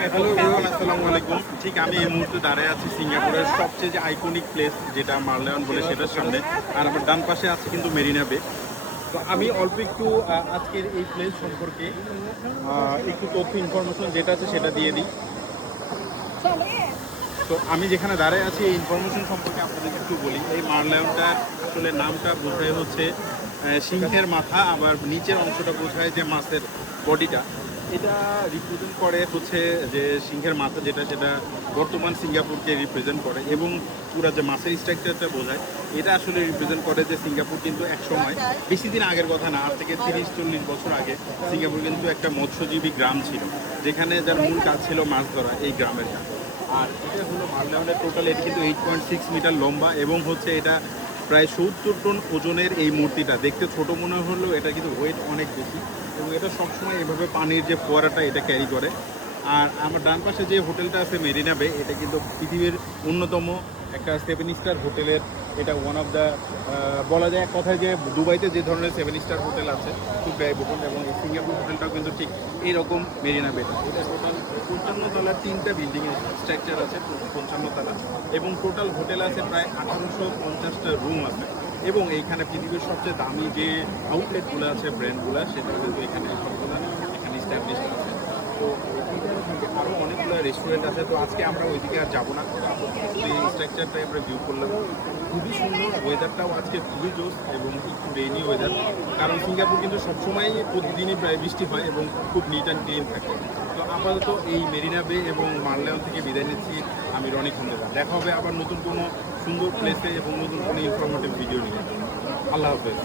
Hello everyone, আসসালামু আলাইকুম। ঠিক আমি এই মুহূর্তে দাঁড়িয়ে আছি সিঙ্গাপুরের সবচেয়ে যে আইকনিক প্লেস যেটা মারলেয়ন বলে সেটার সামনে। আর আমার ডান পাশে আছে কিন্তু মেরিনা বে। তো আমি অল্প একটু আজকের এই প্লেস সম্পর্কে একটু তথ্য ইনফরমেশন যেটা আছে সেটা দিয়ে দিই। তো আমি যেখানে দাঁড়িয়ে আছি এই ইনফরমেশন সম্পর্কে আপনাদেরকে একটু বলি। এই মারলেয়নটার আসলে নামটা বোঝায় হচ্ছে সিংহের মাথা, আবার নিচের অংশটা বোঝায় যে মাছের বডিটা। এটা রিপ্রেজেন্ট করে হচ্ছে যে সিংহের মাথা যেটা সেটা বর্তমান সিঙ্গাপুরকে রিপ্রেজেন্ট করে, এবং পুরা যে মাছের স্ট্রাকচারটা বোঝায় এটা আসলে রিপ্রেজেন্ট করে যে সিঙ্গাপুর কিন্তু এক সময়, বেশি দিন আগের কথা না, আজ থেকে 30-40 বছর আগে সিঙ্গাপুর কিন্তু একটা মৎস্যজীবী গ্রাম ছিল, যেখানে যার মূল কাজ ছিল মাছ ধরা এই গ্রামের কাজ। আর এটা হলো মারলেয়নের টোটাল, এটা কিন্তু 8.6 মিটার লম্বা, এবং হচ্ছে এটা প্রায় 70 টন ওজনের এই মূর্তিটা। দেখতে ছোট মনে হলেও এটা কিন্তু ওয়েট অনেক বেশি, এবং এটা সবসময় এভাবে পানির যে ফোয়ারাটা এটা ক্যারি করে। আর আমার ডান পাশে যে হোটেলটা আছে মেরিনা বে, এটা কিন্তু পৃথিবীর অন্যতম একটা 7 স্টার হোটেলের, এটা ওয়ান অফ দ্য, বলা যায় এক কথায় যে দুবাইতে যে ধরনের 7 স্টার হোটেল আছে খুব ব্যয়বহুল, এবং এই সিঙ্গাপুর হোটেলটাও কিন্তু ঠিক এইরকম মেরিনা বেটা। এটা টোটাল 55 তলার 3টা বিল্ডিংয়ের স্ট্রাকচার আছে, 55 তলা, এবং টোটাল হোটেল আছে প্রায় 1850টা রুম আছে। এবং এইখানে পৃথিবীর সবচেয়ে দামি যে আউটলেটগুলো আছে, ব্র্যান্ডগুলো, সেটা কিন্তু এখানে সবগুলো এখানে স্ট্যাবলিশ আছে। তো আরও অনেকগুলো রেস্টুরেন্ট আছে। তো আজকে আমরা ওইদিকে আর যাবো না, এই স্ট্রাকচারটাই আমরা ভিউ করলাম। খুবই সুন্দর, ওয়েদারটাও আজকে খুবই জোস, এবং একটু রেইনি ওয়েদার, কারণ সিঙ্গাপুর কিন্তু সবসময় প্রতিদিনই প্রায় বৃষ্টি হয় এবং খুব নিট অ্যান্ড ক্লিন থাকে। তো আপাতত এই মেরিনা বে এবং মারলেয়ন থেকে বিদায় নিচ্ছি। আমি রনি খন্দকার। দেখা হবে আবার নতুন কোনো সুন্দর প্লেসে এবং নতুন কোনো ইনফরমেটিভ ভিডিও নিয়ে। আল্লাহ হাফেজ।